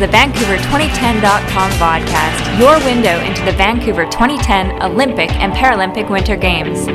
the Vancouver2010.com vodcast, your window into the Vancouver 2010 Olympic and Paralympic Winter Games.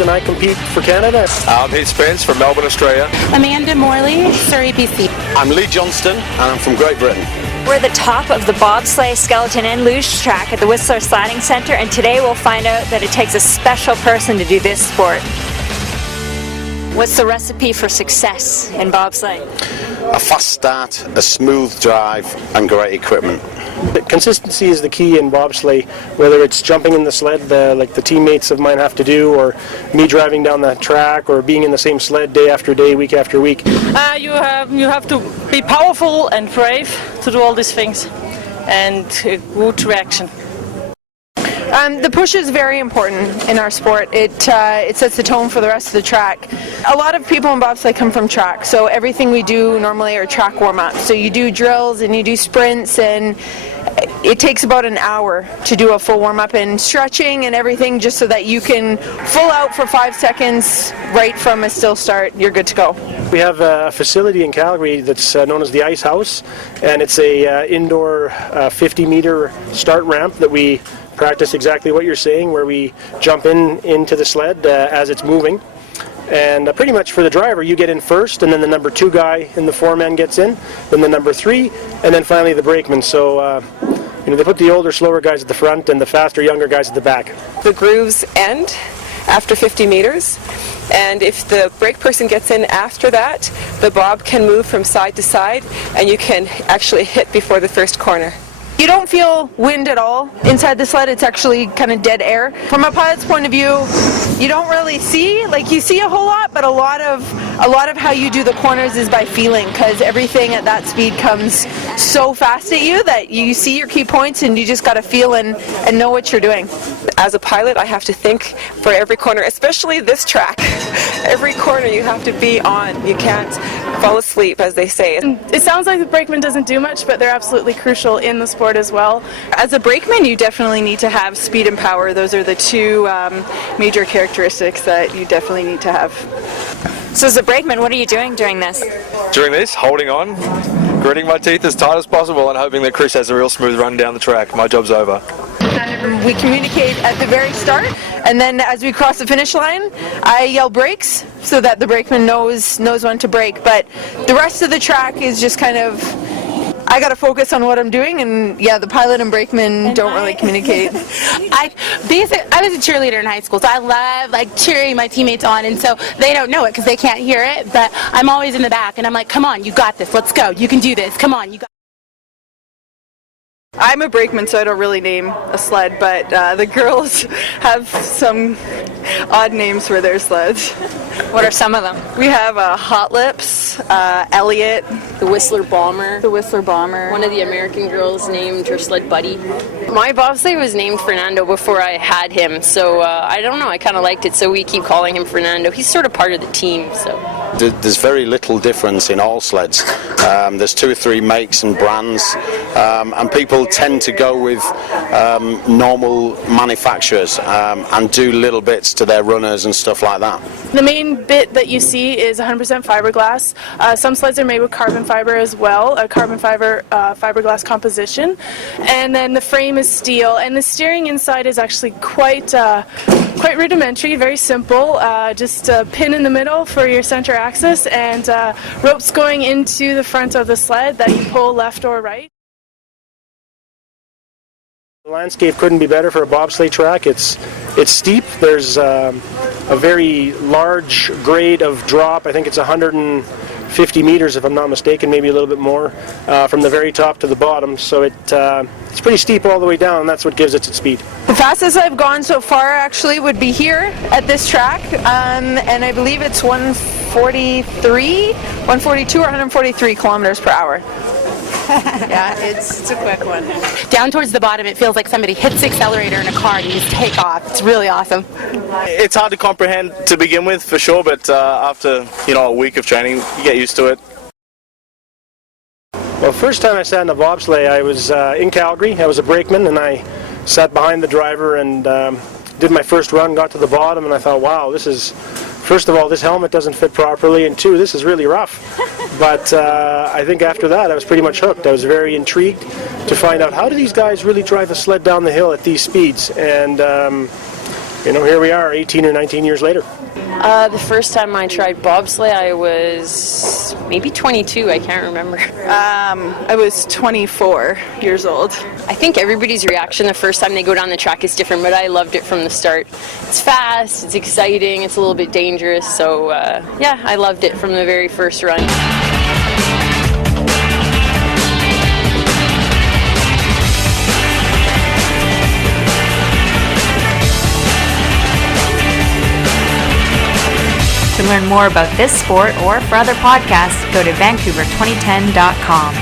And I compete for Canada. I'm Heath Spence from Melbourne, Australia. Amanda Morley, Surrey, BC. I'm Lee Johnston and I'm from Great Britain. We're at the top of the bobsleigh, skeleton and luge track at the Whistler Sliding Centre, and today we'll find out that it takes a special person to do this sport. What's the recipe for success in bobsleigh? A fast start, a smooth drive and great equipment. Consistency is the key in bobsleigh, whether it's jumping in the sled like the teammates of mine have to do, or me driving down the track, or being in the same sled day after day, week after week. You have to be powerful and brave to do all these things, and good reaction. The push is very important in our sport. It sets the tone for the rest of the track. A lot of people in bobsleigh come from track, so everything we do normally are track warm-ups. So you do drills and you do sprints, and it takes about an hour to do a full warm-up and stretching and everything, just so that you can full out for 5 seconds right from a still start. You're good to go. We have a facility in Calgary that's known as the Ice House, and it's a indoor 50-meter start ramp that we practice exactly what you're saying, where we jump into the sled as it's moving. And pretty much for the driver, you get in first, and then the number 2 guy in the foreman gets in, then the number 3, and then finally the brakeman. So they put the older, slower guys at the front and the faster, younger guys at the back. The grooves end after 50 meters, and if the brake person gets in after that, the bob can move from side to side, and you can actually hit before the first corner. You don't feel wind at all inside the sled. It's actually kind of dead air. From a pilot's point of view, you don't really see, you see a whole lot, but a lot of how you do the corners is by feeling, because everything at that speed comes so fast at you that you see your key points and you just got to feel and know what you're doing. As a pilot, I have to think for every corner, especially this track. Every corner you have to be on. You can't fall asleep, as they say. It sounds like the brakeman doesn't do much, but they're absolutely crucial in the sport as well. As a brakeman, you definitely need to have speed and power. Those are the two major characteristics that you definitely need to have. So as a brakeman, what are you doing during this? During this, holding on, gritting my teeth as tight as possible and hoping that Chris has a real smooth run down the track. My job's over. We communicate at the very start, and then as we cross the finish line, I yell brakes so that the brakeman knows when to brake. But the rest of the track is just kind of, I got to focus on what I'm doing, and yeah, the pilot and brakeman don't really communicate. I was a cheerleader in high school, so I love cheering my teammates on, and so they don't know it because they can't hear it, but I'm always in the back, and I'm like, come on, you got this, let's go, you can do this, come on, you got. I'm a brakeman, so I don't really name a sled, but the girls have some odd names for their sleds. What are some of them? We have Hot Lips, Elliot, the Whistler Bomber. the Whistler Bomber. One of the American girls named her sled Buddy. My bobsleigh was named Fernando before I had him, so I don't know, I kind of liked it, so we keep calling him Fernando. He's sort of part of the team, so. There's very little difference in all sleds. There's 2 or 3 makes and brands, and people tend to go with normal manufacturers and do little bits to their runners and stuff like that. The main bit that you see is 100% fiberglass. Some sleds are made with carbon fiber as well, a carbon fiber fiberglass composition, and then the frame is steel, and the steering inside is actually quite rudimentary, very simple. Just a pin in the middle for your center axis, and ropes going into the front of the sled that you pull left or right. The landscape couldn't be better for a bobsleigh track. It's steep. There's a very large grade of drop. I think it's 150 meters, if I'm not mistaken, maybe a little bit more, from the very top to the bottom. So it's pretty steep all the way down, and that's what gives it its speed. The fastest I've gone so far actually would be here at this track, and I believe it's 142 or 143 kilometers per hour. Yeah, it's a quick one. Down towards the bottom, it feels like somebody hits the accelerator in a car and you just take off. It's really awesome. It's hard to comprehend to begin with, for sure, but after a week of training, you get used to it. Well, first time I sat in a bobsleigh, I was in Calgary. I was a brakeman, and I sat behind the driver and did my first run, got to the bottom, and I thought, wow, first of all, this helmet doesn't fit properly, and two, this is really rough. But I think after that, I was pretty much hooked. I was very intrigued to find out, how do these guys really drive a sled down the hill at these speeds? And here we are, 18 or 19 years later. The first time I tried bobsleigh, I was maybe 22, I can't remember. I was 24 years old. I think everybody's reaction the first time they go down the track is different, but I loved it from the start. It's fast, it's exciting, it's a little bit dangerous, so yeah, I loved it from the very first run. To learn more about this sport or for other podcasts, go to vancouver2010.com.